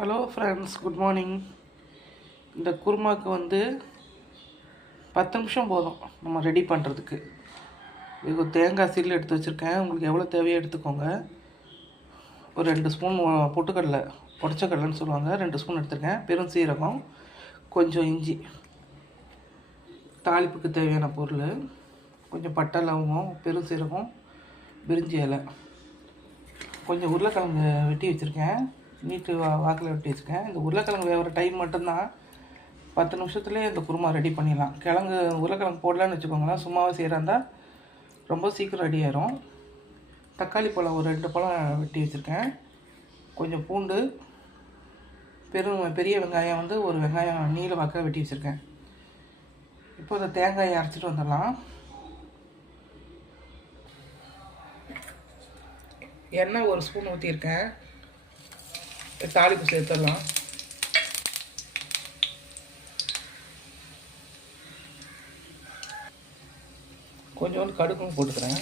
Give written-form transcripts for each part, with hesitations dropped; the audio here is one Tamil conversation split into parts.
Hello friends, good morning. இந்த குருமாவுக்கு 10 நிமிஷம் போதும் நம்ம ரெடி பண்ணுறதுக்கு. இது தேங்காய் சீல் எடுத்து வச்சுருக்கேன். உங்களுக்கு எவ்வளோ தேவையோ எடுத்துக்கோங்க. ஒரு 2 ஸ்பூன் பொட்டுக்கடலை, உடச்சக்கடலைன்னு சொல்லுவாங்க, 2 ஸ்பூன் எடுத்துருக்கேன். பெரும் சீரகம், கொஞ்சம் இஞ்சி, தாளிப்புக்கு தேவையான பொருள், கொஞ்சம் பட்டை, லவங்கம், பெரும் சீரகம், பிரிஞ்சி இலை, கொஞ்சம் உருளைக்கிழங்கு வெட்டி வச்சுருக்கேன். நீட்டு வாக்கில் வெட்டி வச்சுருக்கேன். இந்த உருளைக்கிழங்கு வேகிற டைம் மட்டும்தான். 10 நிமிஷத்துலேயே இந்த குருமா ரெடி பண்ணிடலாம். உருளைக்கிழங்கு போடலான்னு வச்சுக்கோங்களேன். சும்மாவே செய்கிறாந்தா ரொம்ப சீக்கிரம் ரெடி ஆயிரும். தக்காளி பழம் ஒரு 2 பழம் வெட்டி வச்சுருக்கேன். கொஞ்சம் பூண்டு, பெரிய வெங்காயம் ஒரு வெங்காயம் நீல வாக்கில் வெட்டி வச்சுருக்கேன். இப்போ இந்த தேங்காயை அரைச்சிட்டு வந்துடலாம். எண்ணெய் 1 ஸ்பூன் ஊற்றிருக்கேன். தாளிப்பு சேர்த்துடலாம். கொஞ்சோண்டு கடுகும் போட்டுக்கிறேன்.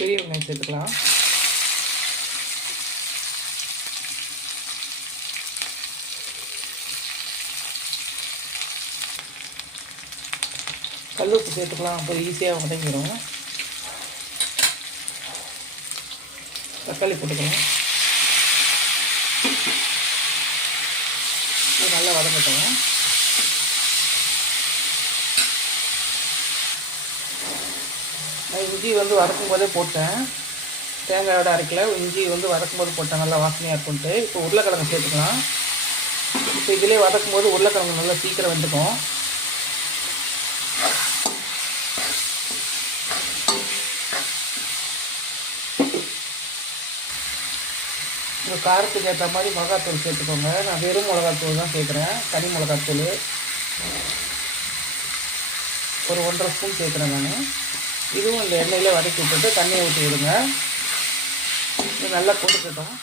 பெரிய வெங்காயம் சேர்த்துக்கலாம். கல் உப்பு சேர்த்துக்கலாம். அப்போ ஈஸியாக வதங்கிடும். தக்காளி போட்டுக்கலாம். இது நல்லா வதங்கட்டும். நான் இஞ்சி வதக்கும் போதே போட்டேன். தேங்காயோட அரைக்கல, இஞ்சி வதக்கும் போது போட்டேன். நல்லா வாசனையாக இருக்கும்ட்டு. இப்போ உருளைக்கிழங்கு சேர்த்துக்கலாம். இப்போ இதிலே வதக்கும் போது உருளைக்கிழங்கு நல்லா சீக்கிரம் வெந்துக்கும். உங்கள் காரத்துக்கு ஏற்ற மாதிரி மிளகாத்தூள் சேர்த்துக்கோங்க. நான் வெறும் மிளகாத்தூள் தான் சேர்க்குறேன். தனி மிளகாத்தூள் ஒரு 1.5 ஸ்பூன் சேர்க்குறேன் நான். இதுவும் இந்த எண்ணெயில் வதக்கி விட்டுட்டு தண்ணியை ஊற்றி விடுங்க. இது நல்லா கொதிக்கட்டும்.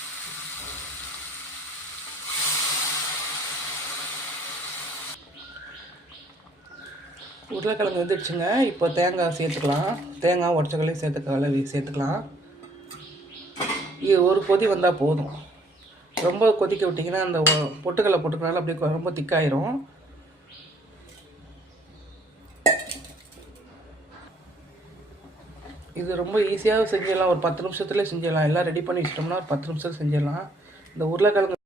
உருளைக்கிழங்கு வந்துடுச்சுங்க. இப்போ தேங்காய் சேர்த்துக்கலாம். தேங்காய் உடச்சக்கல்லையும் சேர்த்துக்கலாம். இது ஒரு கொதி வந்தால் போதும். ரொம்ப கொதிக்க விட்டிங்கன்னா அந்த பொட்டுக்கடலை போட்டுக்கனால அப்படியே ரொம்ப திக்காயிரும். இது ரொம்ப ஈஸியாக செஞ்சிடலாம். ஒரு 10 நிமிஷத்துலேயே செஞ்சிடலாம். எல்லாம் ரெடி பண்ணி வச்சிட்டோம்னா ஒரு 10 நிமிஷத்தில் செஞ்சிடலாம். இந்த உருளைக்கிழங்கு